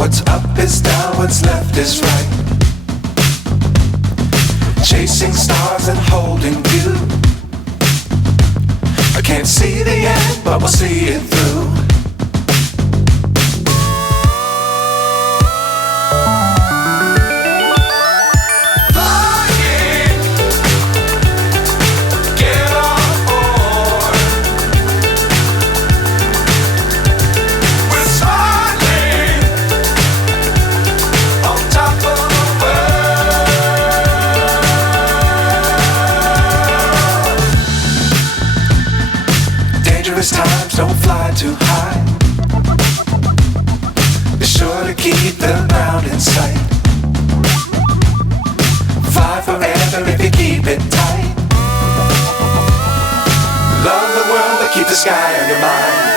What's up is down, what's left is right. Chasing stars and holding you. I can't see the end, but we'll see it through. Times don't fly too high. Be sure to keep the ground in sight. Fly forever if you keep it tight. Love the world but keep the sky on your mind.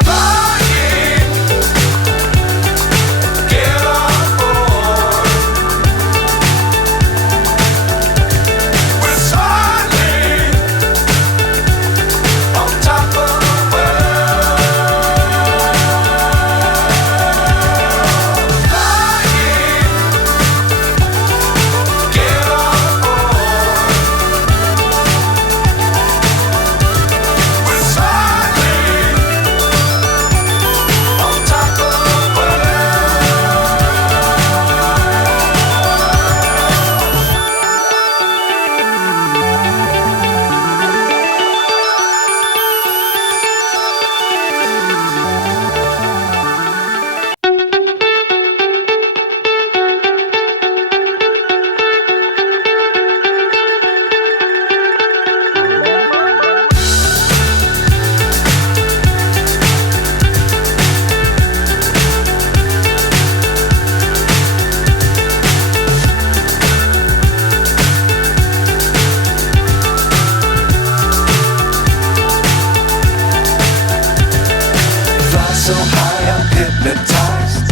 So high I'm hypnotized.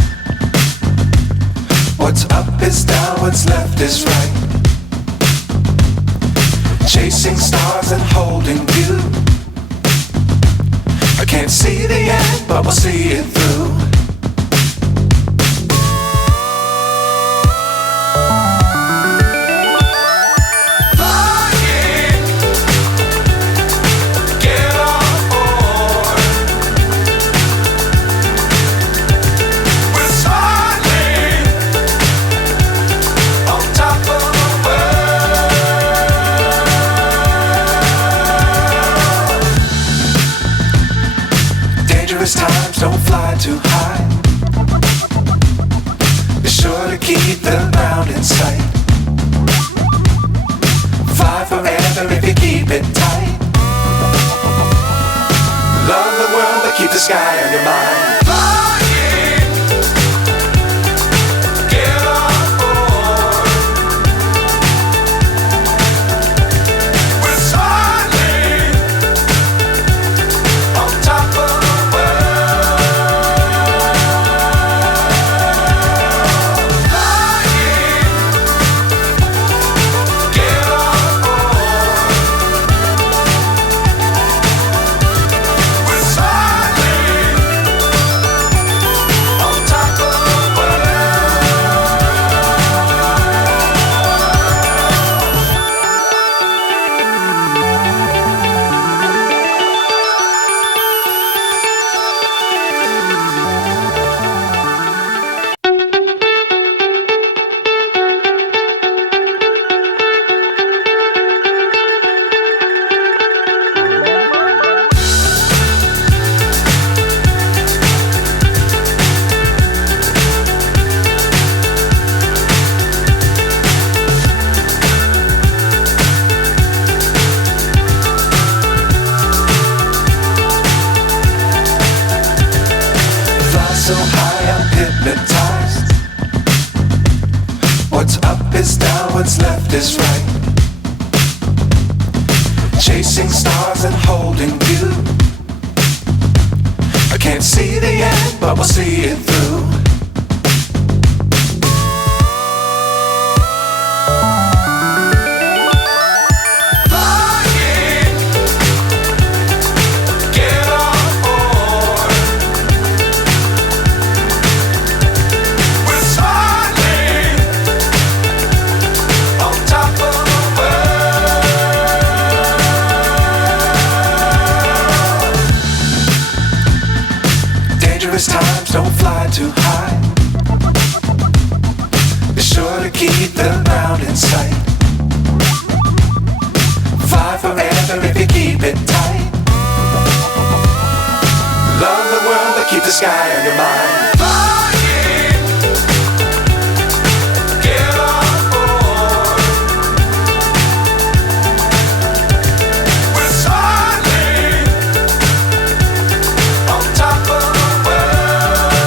What's up is down, what's left is right. Chasing stars and holding you. I can't see the end, but we'll see it through. Times don't fly too high. Be sure to keep the ground in sight. Fly forever if you keep it tight. Love the world but keep the sky on your mind. So high I'm hypnotized. What's up is down, what's left is right. Chasing stars and holding you. I can't see the end, but we'll see it through. times, don't fly too high. Be sure to keep the ground in sight. Fly forever if you keep it tight. Love the world, but keep the sky on your mind. Flying, get on board. We're soaring on top of the world.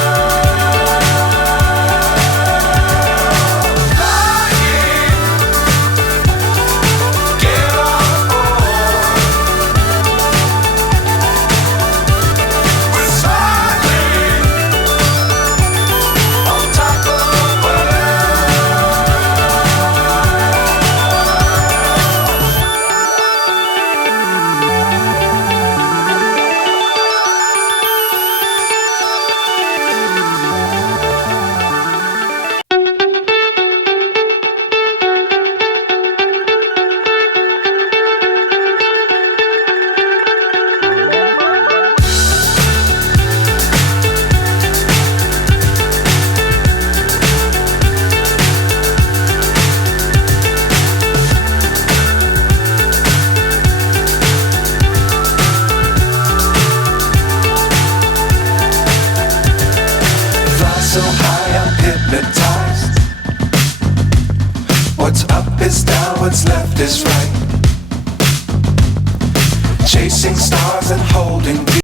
Flying, get on board. We're soaring on top of the world. Fly so high, I'm hypnotized. What's up is down, what's left is right. Chasing stars and holding you.